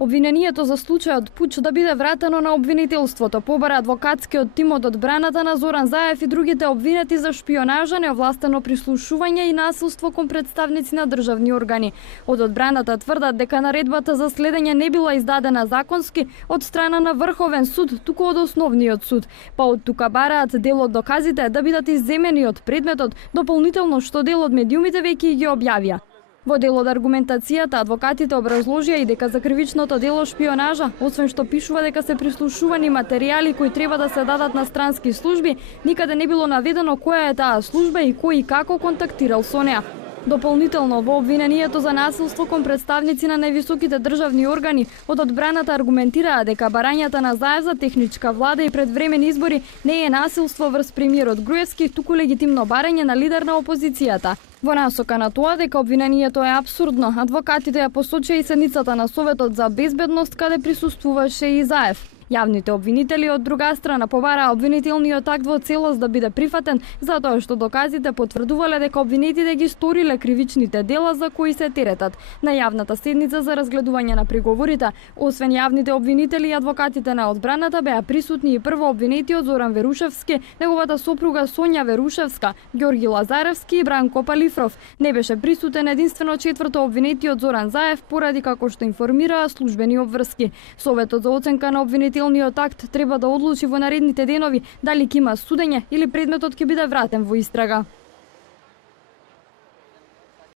Обвинението за случајот пуч да биде вратено на обвинителството побара адвокатскиот тим од одбраната на Зоран Заев и другите обвинети за шпионажа, неовластено прислушување и насилство кон представници на државни органи. Од одбраната тврдат дека наредбата за следење не била издадена законски од страна на Врховен суд, туку од Основниот суд. Па од тука бараат дел од доказите да бидат изземени од предметот, дополнително што дел од медиумите веќе ги објавија. Во дел од аргументацијата, адвокатите образложија и дека за кривичното дело шпионажа, освен што пишува дека се прислушувани материјали кои треба да се дадат на странски служби, никаде не било наведено која е таа служба и кој и како контактирал со неа. Дополнително, во обвинението за насилство кон представници на највисоките државни органи, од одбраната аргументираа дека барањата на Заев за техничка влада и предвремени избори не е насилство врз премиерот Груевски, туку легитимно барање на лидер на опозицијата. Во насока на тоа дека обвинението е апсурдно, адвокатите ја посочија и седницата на Советот за безбедност каде присуствуваше и Заев. Јавните обвинители од друга страна побараа обвинителниот акт во целост да биде прифатен, затоа што доказите потврдувале дека обвинетите ги сториле кривичните дела за кои се теретат. На јавната седница за разгледување на приговорите, освен јавните обвинители и адвокатите на одбраната, беа присутни и прво обвинетиот Зоран Верушевски, неговата сопруга Сонја Верушевска, Ѓорги Лазаревски и Бранко Палифров. Не беше присутен единствено четврто обвинетиот Зоран Заев, поради како што информираа службени обврски. Советот за оценка на обвинителниот акт треба да одлучи во наредните денови дали ќе има судење или предметот ќе биде вратен во истрага.